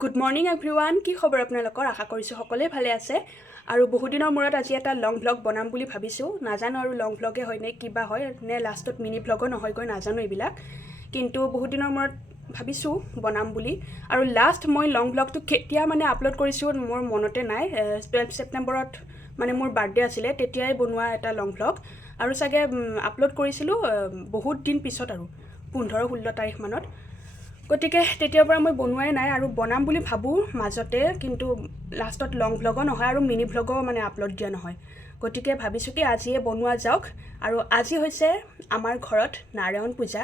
Good morning everyone, কি খবৰ আপোনালোকৰ? আশা কৰিছোঁ সকলোৱে ভালে আছে। আৰু বহুদিনৰ মূৰত আজি এটা লং ভ্লগ বনাম বুলি ভাবিছোঁ। নাজানো আৰু লং ভ্লগে হয় নে কিবা হয় নে লাষ্টত মিনি ভ্লগো নহয়গৈ, নাজানো এইবিলাক। কিন্তু বহুদিনৰ মূৰত ভাবিছোঁ বনাম বুলি। আৰু লাষ্ট মই লং ভ্লগটো কেতিয়া আপলোড কৰিছোঁ মোৰ মনতে নাই। 12 ছেপ্টেম্বৰত মোৰ বাৰ্থডে আছিলে, তেতিয়াই বনোৱা এটা লং ভ্লগ। আৰু চাগে আপলোড কৰিছিলোঁ বহুত দিন পিছত, আৰু 15-16 তাৰিখমানত। গতিকে তেতিয়াৰ পৰা মই বনোৱাই নাই, আৰু বনাম বুলি ভাবোঁ মাজতে, কিন্তু লাষ্টত লং ভ্লগো নহয় আৰু মিনি ভ্লগো আপলোড দিয়া নহয়। গতিকে ভাবিছোঁ কি আজিয়ে বনোৱা যাওক। আৰু আজি হৈছে আমাৰ ঘৰত নাৰায়ণ পূজা।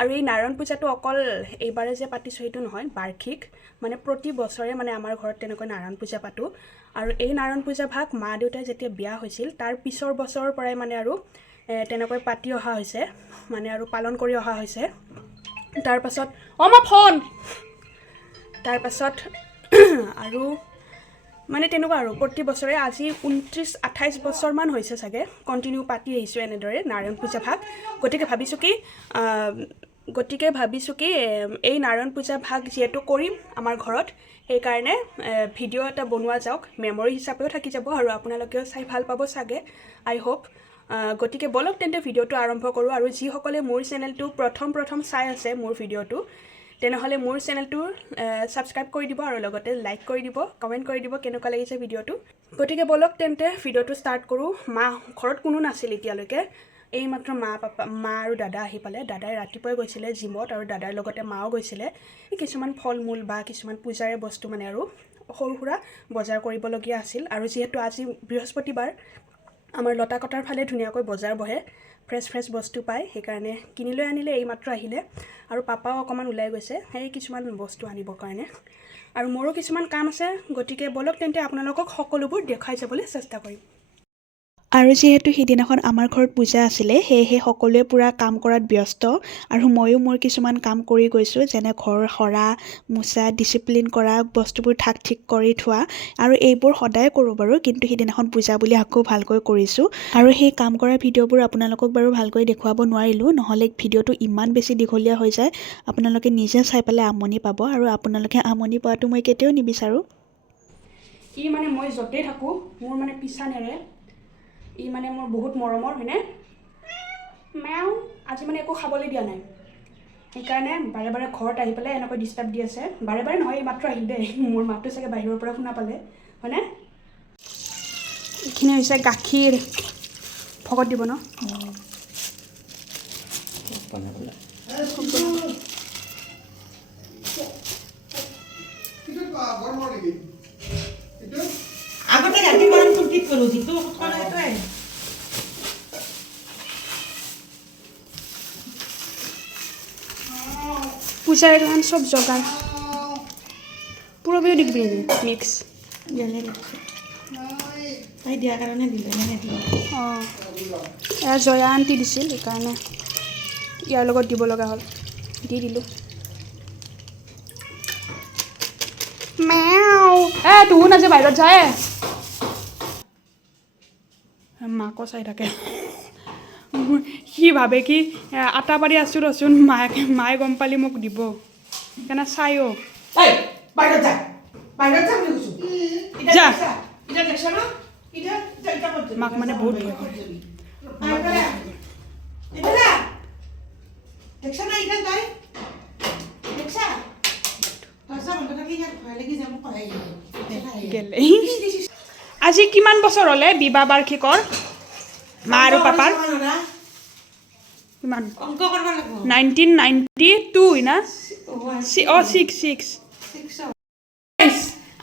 আৰু এই নাৰায়ণ পূজাটো অকল এইবাৰে যে পাতিছোঁ সেইটো নহয়, বাৰ্ষিক প্ৰতি বছৰে আমাৰ ঘৰত তেনেকৈ নাৰায়ণ পূজা পাতোঁ। আৰু এই নাৰায়ণ পূজা ভাগ মা দেউতাই যেতিয়া বিয়া হৈছিল তাৰ পিছৰ বছৰৰ পৰাই আৰু তেনেকৈ পাতি অহা হৈছে, আৰু পালন কৰি অহা হৈছে। তাৰপাছত তাৰপাছত আৰু তেনেকুৱা আৰু প্ৰতি বছৰে আজি 29-28 বছৰমান হৈছে চাগে কণ্টিনিউ পাতি আহিছোঁ এনেদৰে নাৰায়ণ পূজা ভাগ। গতিকে ভাবিছোঁ কি এই নাৰায়ণ পূজা ভাগ যিহেতু কৰিম আমাৰ ঘৰত, সেইকাৰণে ভিডিঅ' এটা বনোৱা যাওক, মেমৰি হিচাপেও থাকি যাব আৰু আপোনালোকেও চাই ভাল পাব চাগে, আই হোপ। গতিকে বলক তেন্তে ভিডিঅ'টো আৰম্ভ কৰোঁ। আৰু যিসকলে মোৰ চেনেলটো প্ৰথম চাই আছে মোৰ ভিডিঅ'টো, তেনেহ'লে মোৰ চেনেলটো ছাবস্ক্ৰাইব কৰি দিব আৰু লগতে লাইক কৰি দিব, কমেণ্ট কৰি দিব কেনেকুৱা লাগিছে ভিডিঅ'টো। গতিকে বলক তেন্তে ভিডিঅ'টো ষ্টাৰ্ট কৰোঁ। ঘৰত কোনো নাছিল এতিয়ালৈকে, এইমাত্ৰ মা আৰু দাদা আহি পালে। দাদাই ৰাতিপুৱাই গৈছিলে জিমত, আৰু দাদাৰ লগতে মাও গৈছিলে। কিছুমান ফল মূল বা কিছুমান পূজাৰে বস্তু আৰু সৰু সুৰা বজাৰ কৰিবলগীয়া আছিল। আৰু যিহেতু আজি বৃহস্পতিবাৰ, আমাৰ লতা কটাৰ ফালে ধুনীয়াকৈ বজাৰ বহে, ফ্ৰেছ বস্তু পায়, সেইকাৰণে কিনি লৈ আনিলে। এইমাত্ৰ আহিলে, আৰু পাপাও অকণমান ওলাই গৈছে সেই কিছুমান বস্তু আনিবৰ কাৰণে। আৰু মোৰো কিছুমান কাম আছে। গতিকে বলক তেন্তে আপোনালোকক সকলোবোৰ দেখুৱাই যাবলৈ চেষ্টা কৰিম। আৰু যিহেতু সিদিনাখন আমাৰ ঘৰত পূজা আছিলে, সেয়েহে সকলোৱে পূৰা কাম কৰাত ব্যস্ত। আৰু ময়ো মোৰ কিছুমান কাম কৰি গৈছোঁ, যেনে ঘৰ সৰা, মোচা, ডিচিপ্লিন কৰা, বস্তুবোৰ ঠিক কৰি থোৱা। আৰু এইবোৰ সদায় কৰোঁ বাৰু, কিন্তু সিদিনাখন পূজা বুলি আকৌ ভালকৈ কৰিছোঁ। আৰু সেই কাম কৰা ভিডিঅ'বোৰ আপোনালোকক বাৰু ভালকৈ দেখুৱাব নোৱাৰিলোঁ, নহ'লে ভিডিঅ'টো ইমান বেছি দীঘলীয়া হৈ যায়, আপোনালোকে নিজে চাই পেলাই আমনি পাব। আৰু আপোনালোকে আমনি পোৱাটো মই কেতিয়াও নিবিচাৰোঁ। মই য'তেই থাকোঁ মোৰ পিছা নেৰে। মোৰ বহুত মৰমৰ, হয়নে? মেও আজি একো খাবলৈ দিয়া নাই, সেইকাৰণে বাৰে বাৰে ঘৰত আহি পেলাই এনেকৈ ডিষ্টাৰ্ব দি আছে। বাৰে নহয়, এই মাত্ৰ আহিল দেই। মোৰ মাতটো চাগে বাহিৰৰ পৰা শুনা পালে, হয়নে? এইখিনি হৈছে গাখীৰ, ভকত দিব ন? আগতে গাখীৰ গৰম ফুৰ্তিত কৰোঁ, যিটো কৰে সেইটোৱে। পূজাৰ এখন চব জগাৰ পুৰবিও দিবি মিক্স তাই দিয়াৰ কাৰণে দিলে মানে দিলে। অঁ, এয়া জয়া আণ্টি দিছিল, সেইকাৰণে ইয়াৰ লগত দিব লগা হ'ল, দি দিলোঁ। তুহো নাযায় বাহিৰত যায়, মাকো চাই থাকে। সি ভাবে কি আটা পাৰি আছোঁ ৰচোন, মায়ে গম পালি মোক দিব, সেইকাৰণে চাইও। বাহিৰত যা বুলি কৈছোঁ। যা। দেখছ ন? মাক বহুত ভয় কৰে। দেখছ না ইটা তাই দেখছা গেলে। আজি কিমান বছৰ হ'লে বিবাহ বাৰ্ষিকৰ মা আৰু পাপাৰ? কিমান? 1992 না? অঁ, 6।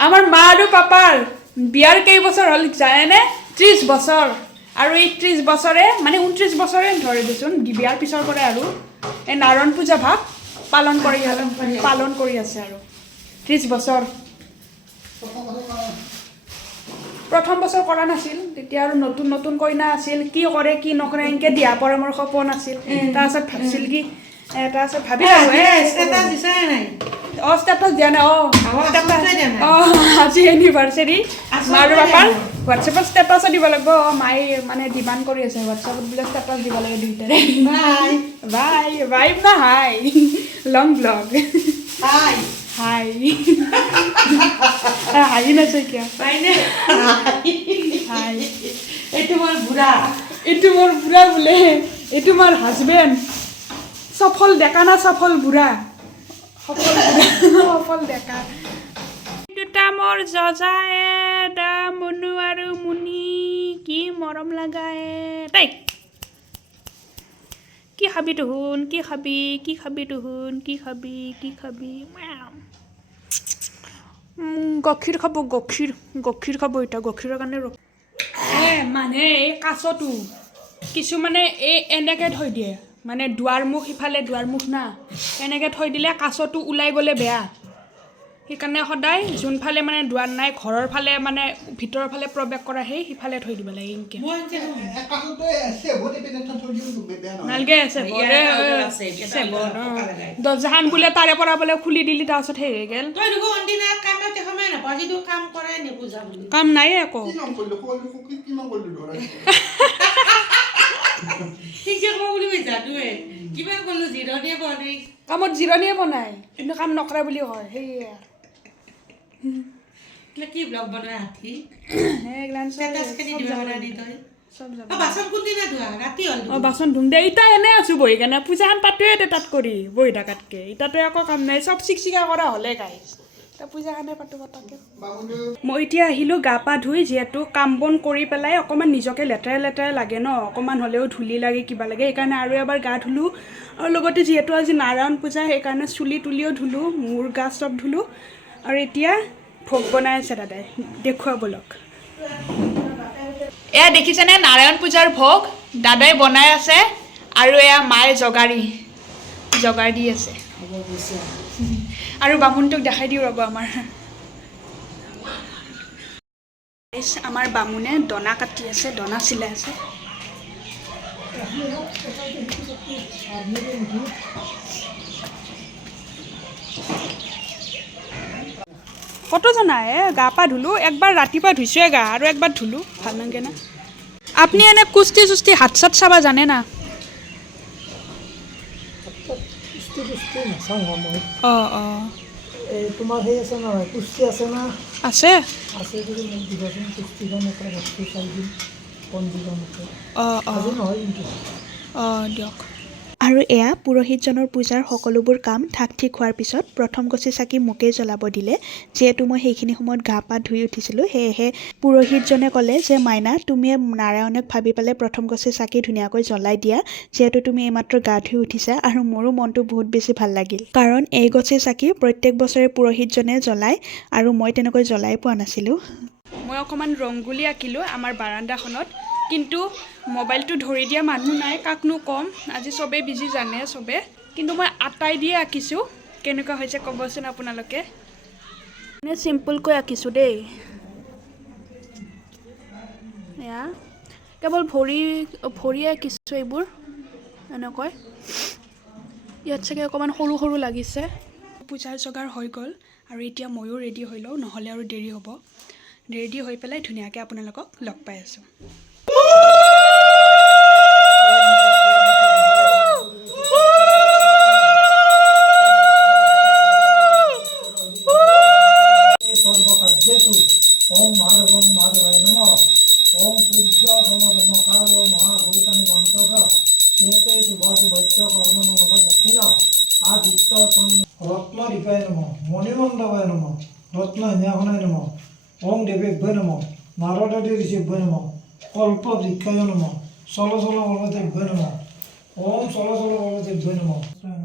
আমাৰ মা আৰু পাপাৰ বিয়াৰ কেইবছৰ হ'ল জানেনে? 30 বছৰ। আৰু এই 30 বছৰে 29 বছৰে ধৰে দেচোন, বিয়াৰ পিছৰ পৰা আৰু এই নাৰায়ণ পূজা ভাগ পালন কৰি আছে আৰু 30 বছৰ। প্ৰথম বছৰ কৰা নাছিল, তেতিয়া আৰু নতুন কইনা আছিল, কি কৰে কি নকৰে এনেকৈ দিহা পৰামৰ্শ পোৱা নাছিল। তাৰপাছত ভাবিছিল কি, তাৰপাছত ভাবি ষ্টেটাছ দিয়া নাই। আজি এনিভাৰ্চেৰী মা আৰু পাপাৰ, হোৱাটছএপত ষ্টেটাছো দিব লাগিব। মায়ে ডিমাণ্ড কৰি আছে, হোৱাটছএপত বোলে ষ্টেটাছ দিব লাগে দুইটাৰে। বাই না হাই লং ব্লগ। হাই হাঁহি নাছে কিয় পাইনে হাই এইটো মোৰ বুঢ়া এইটো মোৰ বুঢ়া বোলে এইটো মোৰ হাজবেণ্ড সফল ডেকা না সফল বুঢ়া সফল বুঢ়া সফল ডেকা দুটা মোৰ জজায়ে দা মুনু আৰু মুনি কি মৰম লাগায়ে তাই কি খাবি তুহুন কি খাবি কি খাবি তুহুন কি খাবি কি খাবি গাখীৰ খাব গাখীৰ খাব এতিয়া গাখীৰৰ কাৰণে মানে এই কাছটো কিছুমানে এই এনেকৈ থৈ দিয়ে মানে দুৱাৰমুখ ইফালে দুৱাৰমুখ না এনেকৈ থৈ দিলে কাছটো ওলাই গ'লে বেয়া সেইকাৰণে সদায় যোনফালে মানে দুৱাৰ নাই ঘৰৰ ফালে মানে ভিতৰৰ ফালে প্ৰৱেশ কৰা সেই সিফালে থৈ দিব লাগে এনেকৈ নালগে আছে দৰ্জাখন বোলে তাৰে পৰা বোলে খুলি দিলি তাৰপিছত সেই হৈ গ'ল কাম নাই আকৌ কামত জিৰণিয়ে বনাই কিন্তু কাম নকৰে বুলি কয় সেয়ে কি ব্লগ বনাই হাতি বাচন ধুম দে ইতা এনে আছো বহি কেনে পূজাখন পাতোৱে তাত কৰি বহি থকাতকৈ ইতাতো একো কাম নাই চব চিকচিকা কৰা হ'লে গাইছ পূজাখনে পাতো পতাকে মই এতিয়া আহিলোঁ গা পা ধুই যিহেতু কাম বন কৰি পেলাই অকণমান নিজকে লেতেৰা লাগে ন অকণমান হ'লেও ধূলি লাগে কিবা লাগে সেইকাৰণে আৰু এবাৰ গা ধুলোঁ আৰু লগতে যিহেতু আজি নাৰায়ণ পূজা সেইকাৰণে চুলি তুলিও ধুলোঁ মূৰ গা চব ধুলোঁ আৰু এতিয়া ভোগ বনাই আছে দাদাই দেখুৱা বলক এয়া দেখিছেনে নাৰায়ণ পূজাৰ ভোগ দাদাই বনাই আছে আৰু এয়া মায়ে জগাৰ দি আছে আৰু বামুণটোক দেখাই দিওঁ ৰ'ব আমাৰ বামুণে দনা কাটি আছে দনা চিলাই আছে কত জনাই গা পা ধুলোঁ একবাৰ ৰাতিপুৱা ধুইছোঁৱে গা আৰু একবাৰ ধুলোঁ ভাল নালাগে না আপুনি এনে কুস্তি চুস্তি হাত চাত চাবা জানে না অঁ অঁ তোমাৰ সেই আছে নহয় কুস্তি আছে না আছে আছে যদি মোক দিবাচোন কুস্তিখন এটা বস্তু চাই দিম পঞ্জীখন অঁ আজি নহয় কিন্তু অঁ দিয়ক আৰু এয়া পুৰোহিতজনৰ পূজাৰ সকলোবোৰ কাম ঠাক ঠিক হোৱাৰ পিছত প্ৰথম গছি চাকি মোকেই জ্বলাব দিলে যিহেতু মই সেইখিনি সময়ত গা পা ধুই উঠিছিলোঁ সেয়েহে পুৰোহিতজনে ক'লে যে মাইনা তুমি নাৰায়ণক ভাবি পেলাই প্ৰথম গছি চাকি ধুনীয়াকৈ জ্বলাই দিয়া যিহেতু তুমি এইমাত্ৰ গা ধুই উঠিছা আৰু মোৰো মনটো বহুত বেছি ভাল লাগিল কাৰণ এই গছি চাকি প্ৰত্যেক বছৰে পুৰোহিতজনে জ্বলায় আৰু মই তেনেকৈ জ্বলাই পোৱা নাছিলোঁ মই অকণমান ৰংগুলি আঁকিলোঁ আমাৰ বাৰাণ্ডাখনত কিন্তু মোবাইলটো ধৰি দিয়া মানুহ নাই কাকনো ক'ম আজি চবেই বিজি জানে চবে কিন্তু মই আটাই দিয়ে আঁকিছোঁ কেনেকুৱা হৈছে ক'বচোন আপোনালোকে মানে চিম্পুলকৈ আঁকিছোঁ দেই এয়া কেৱল ভৰি আঁকিছোঁ এইবোৰ এনেকৈ ইয়াত চাগে অকণমান সৰু সৰু লাগিছে পূজাৰ যোগাৰ হৈ গ'ল আৰু এতিয়া ময়ো ৰেডি হৈ লওঁ নহ'লে আৰু দেৰি হ'ব ৰেডি হৈ পেলাই ধুনীয়াকৈ আপোনালোকক লগ পাই আছোঁ সর্বকার্যেষু ওম মাধবং মাধবায় নমঃ ওম সূর্য সমধমকালো মহাভূতানি পঞ্চদশ এতে শুভাশুভস্য কর্ম নমঃ দক্ষিণ আদিত্য রত্নদীপায় নমঃ মণিমণ্ডপায় নমঃ রত্নহিমাখনায় নমঃ ওম দেবেভ্যয় নমঃ নারদাদি ঋষিভ্যয় নমঃ কল্পবৃক্ষায় নমঃ চলচল পর্বতেভ্যয় নমঃ ওম চলচল পর্বতেভ্যয় নমঃ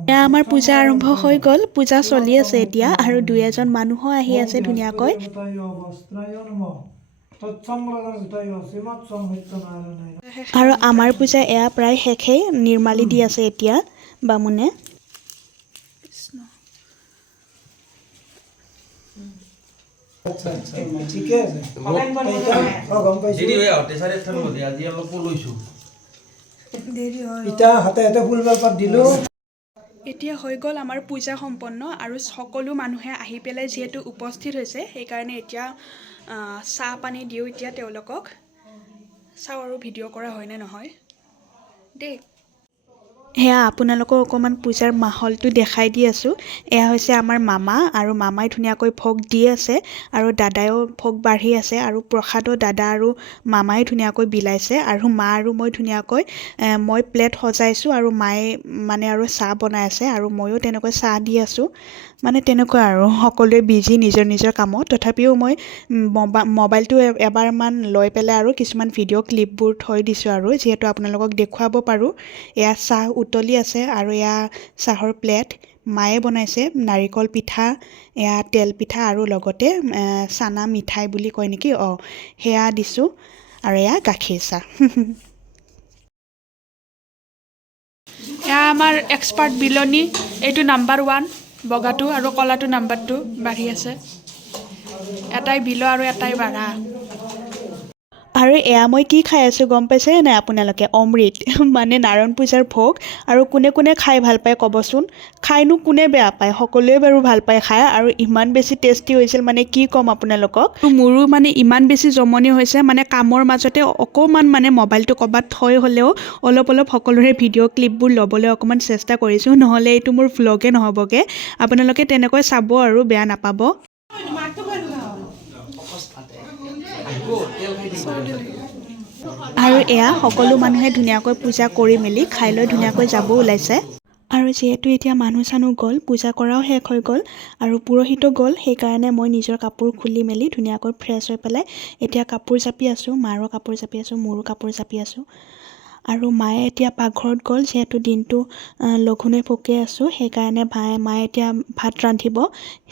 এয়া আমাৰ পূজা আৰম্ভ হৈ গ'ল পূজা চলি আছে এতিয়া আৰু দুই এজন মানুহো আহি আছে ধুনীয়াকৈ আৰু আমাৰ পূজা এয়া প্ৰায় শেষেই নিৰ্মালি দি আছে এতিয়া বামুণে ঠিকে আছে এতিয়া হাতে হাতে ফুল পাত দিলোঁ এতিয়া হৈ গ'ল আমাৰ পূজা সম্পন্ন আৰু সকলো মানুহে আহি পেলাই যিহেতু উপস্থিত হৈছে সেইকাৰণে এতিয়া চাহ পানী দিওঁ এতিয়া তেওঁলোকক চাওঁ আৰু ভিডিঅ' কৰা হয়নে নহয় দেই সেয়া আপোনালোকক অকণমান পূজাৰ মাহলটো দেখাই দি আছোঁ। এয়া হৈছে আমাৰ মামা, আৰু মামাই ধুনীয়াকৈ ভোগ দি আছে আৰু দাদায়ো ভোগ বাঢ়ি আছে, আৰু প্ৰসাদো দাদা আৰু মামাই ধুনীয়াকৈ বিলাইছে, আৰু মা আৰু মই ধুনীয়াকৈ মই প্লেট সজাইছোঁ আৰু মায়ে মানে আৰু চাহ বনাই আছে, আৰু ময়ো তেনেকৈ চাহ দি আছোঁ। মানে তেনেকুৱা আৰু সকলোৱে বিজি নিজৰ নিজৰ কামত। তথাপিও মই মোবাইলটো এবাৰমান লৈ পেলাই আৰু কিছুমান ভিডিঅ' ক্লিপবোৰ থৈ দিছোঁ, আৰু যিহেতু আপোনালোকক দেখুৱাব পাৰোঁ। এয়া চাহ উতলি আছে, আৰু এয়া চাহৰ প্লেট মায়ে বনাইছে, নাৰিকল পিঠা, এয়া তেল পিঠা, আৰু লগতে চানা মিঠাই বুলি কয় নেকি, সেয়া দিছোঁ, আৰু এয়া গাখীৰ চাহ। এয়া আমাৰ এক্সপাৰ্ট বিলনি, এইটো নাম্বাৰ 1, বগাটো, আৰু কলাটো নাম্বাৰ 2 বাঢ়ি আছে। এটাই বিল আৰু এটাই বাঢ়া। আৰু এয়া মই কি খাই আছোঁ গম পাইছে নাই আপোনালোকে? অমৃত। মানে নাৰায়ণ পূজাৰ ভোগ। আৰু কোনে কোনে খাই ভাল পায় ক'বচোন? খাইনো কোনে বেয়া পায়? সকলোৱে বাৰু ভাল পায় খাই, আৰু ইমান বেছি টেষ্টি হৈছিল মানে কি ক'ম আপোনালোকক। মোৰো মানে ইমান বেছি জমনি হৈছে, মানে কামৰ মাজতে অকণমান মানে মোবাইলটো ক'ৰবাত থৈ হ'লেও অলপ সকলোৰে ভিডিঅ' ক্লিপবোৰ ল'বলৈ অকণমান চেষ্টা কৰিছোঁ, নহ'লে এইটো মোৰ ভ্লগে নহ'বগৈ। আপোনালোকে তেনেকৈ চাব আৰু বেয়া নাপাব। আৰু এয়া সকলো মানুহে ধুনীয়াকৈ পূজা কৰি মেলি খাই লৈ ধুনীয়াকৈ যাব ওলাইছে। আৰু যিহেতু এতিয়া মানুহ চানুহ গ'ল, পূজা কৰাও শেষ হৈ গ'ল, আৰু পুৰোহিতো গ'ল, সেইকাৰণে মই নিজৰ কাপোৰ খুলি মেলি ধুনীয়াকৈ ফ্ৰেছ হৈ পেলাই এতিয়া কাপোৰ জাপি আছোঁ। মাৰো কাপোৰ জাপি আছোঁ, মোৰো কাপোৰ জাপি আছোঁ। আৰু মায়ে এতিয়া পাকঘৰত গ'ল, যিহেতু দিনটো লঘোণে ভোকে আছোঁ, সেইকাৰণে মায়ে এতিয়া ভাত ৰান্ধিব,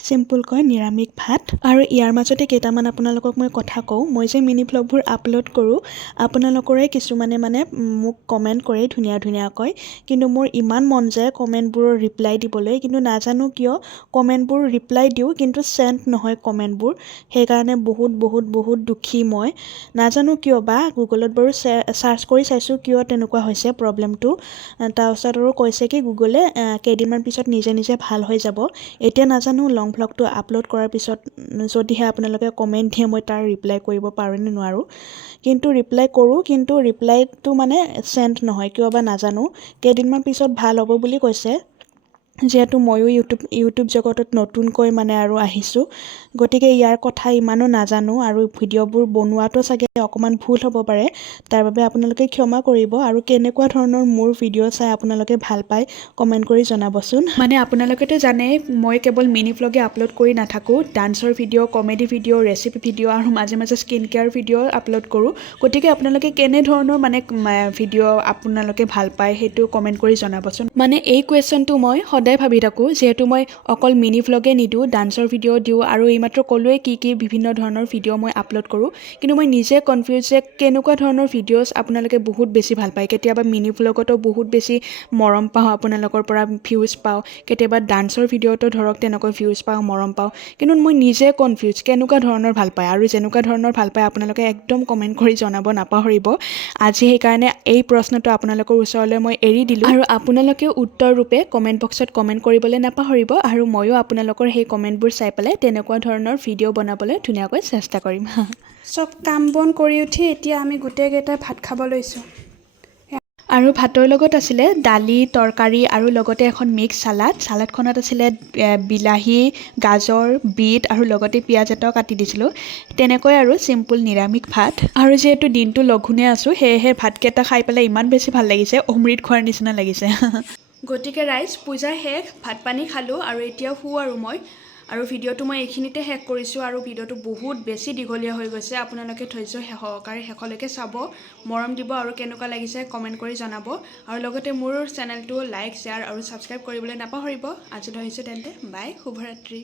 চিম্পুলকৈ নিৰামিষ ভাত। আৰু ইয়াৰ মাজতে কেইটামান আপোনালোকক মই কথা কওঁ। মই যে মিনি ভ্লগবোৰ আপলোড কৰোঁ, আপোনালোকৰে কিছুমানে মানে মোক কমেণ্ট কৰে ধুনীয়াকৈ, কিন্তু মোৰ ইমান মন যায় কমেণ্টবোৰৰ ৰিপ্লাই দিবলৈ, কিন্তু নাজানো কিয় কমেণ্টবোৰ ৰিপ্লাই দিওঁ, কিন্তু চেণ্ড নহয় কমেণ্টবোৰ। সেইকাৰণে বহুত দুখী মই। নাজানো কিয় বা, গুগলত বাৰু চাৰ্চ কৰি চাইছোঁ কিয় তেনেকুৱা হৈছে প্ৰব্লেমটো। তাৰপিছত আৰু কৈছে কি গুগলে কেইদিনমান পিছত নিজে ভাল হৈ যাব। এতিয়া নাজানো লং ভ্লগটো আপলোড কৰাৰ পিছত যদিহে আপোনালোকে কমেণ্ট দিয়ে মই তাৰ ৰিপ্লাই কৰিব পাৰোঁ নে নোৱাৰোঁ। কিন্তু ৰিপ্লাই কৰোঁ, কিন্তু ৰিপ্লাইটো মানে চেণ্ড নহয় কিয় বা নাজানো। কেইদিনমান পিছত ভাল হ'ব বুলি কৈছে, যিহেতু ময়ো ইউটিউব জগতত নতুনকৈ মানে আৰু আহিছোঁ, গতিকে ইয়াৰ কথা ইমানো নাজানো, আৰু ভিডিঅ'বোৰ বনোৱাটো চাগে অকণমান ভুল হ'ব পাৰে, তাৰ বাবে আপোনালোকে ক্ষমা কৰিব। আৰু কেনেকুৱা ধৰণৰ মোৰ ভিডিঅ' চাই আপোনালোকে ভাল পায় কমেণ্ট কৰি জনাবচোন। মানে আপোনালোকেতো জানেই মই কেৱল মিনি ভ্লগে আপলোড কৰি নাথাকোঁ, ডান্সৰ video', comedy video', recipe video', আৰু মাজে স্কিন কেয়াৰ ভিডিঅ' আপলোড কৰোঁ। গতিকে আপোনালোকে কেনেধৰণৰ মানে ভিডিঅ' আপোনালোকে ভাল পায় সেইটো কমেণ্ট কৰি জনাবচোন। মানে এই কুৱেশ্যনটো মই সদায় ভাবি থাকোঁ, যিহেতু মই অকল মিনি ভ্লগে নিদিওঁ, ডান্সৰ ভিডিঅ' দিওঁ, আৰু এইমাত্ৰ ক'লোৱে কি বিভিন্ন ধৰণৰ ভিডিঅ' মই আপলোড কৰোঁ। কিন্তু মই নিজে কনফিউজ যে কেনেকুৱা ধৰণৰ ভিডিঅ'ছ আপোনালোকে বহুত বেছি ভাল পায়। কেতিয়াবা মিনি ভ্লগতো বহুত বেছি মৰম পাওঁ, আপোনালোকৰ পৰা ভিউজ পাওঁ, কেতিয়াবা ডান্সৰ ভিডিঅ'তো ধৰক তেনেকৈ ভিউজ পাওঁ, মৰম পাওঁ, কিন্তু মই নিজে কনফিউজ কেনেকুৱা ধৰণৰ ভাল পায়। আৰু যেনেকুৱা ধৰণৰ ভাল পায় আপোনালোকে একদম কমেণ্ট কৰি জনাব নাপাহৰিব। আজি সেইকাৰণে এই প্ৰশ্নটো আপোনালোকৰ ওচৰলৈ মই এৰি দিলোঁ, আৰু আপোনালোকেও উত্তৰ ৰূপে কমেণ্ট বক্সত কমেণ্ট কৰিবলৈ নাপাহৰিব, আৰু ময়ো আপোনালোকৰ সেই কমেণ্টবোৰ চাই পেলাই তেনেকুৱা ধৰণৰ ভিডিঅ' বনাবলৈ ধুনীয়াকৈ চেষ্টা কৰিম। চব কাম বন কৰি উঠি এতিয়া আমি গোটেইকেইটাই ভাত খাব লৈছোঁ। আৰু ভাতৰ লগত আছিলে দালি, তৰকাৰী, আৰু লগতে এখন মিক্স চালাডখনত আছিলে বিলাহী, গাজৰ, বিট, আৰু লগতে পিঁয়াজ এটাও কাটি দিছিলোঁ। তেনেকৈ আৰু চিম্পুল নিৰামিষ ভাত। আৰু যিহেতু দিনটো লঘোণে আছোঁ, সেয়েহে ভাতকেইটা খাই পেলাই ইমান বেছি ভাল লাগিছে, অমৃত খোৱাৰ নিচিনা লাগিছে। গতিকে ৰাইজ, পূজা শেষ, ভাত পানী খালোঁ, আৰু এতিয়া শুওঁ আৰু মই। আৰু ভিডিঅ'টো মই এইখিনিতে শেষ কৰিছোঁ, আৰু ভিডিঅ'টো বহুত বেছি দীঘলীয়া হৈ গৈছে। আপোনালোকে ধৈৰ্য সহকাৰে শেষলৈকে চাব, মৰম দিব, আৰু কেনেকুৱা লাগিছে কমেণ্ট কৰি জনাব। আৰু লগতে মোৰ চেনেলটো লাইক, শ্বেয়াৰ আৰু ছাবস্ক্ৰাইব কৰিবলৈ নাপাহৰিব। আজিলৈ আহিছোঁ তেন্তে, বাই, শুভৰাত্ৰি।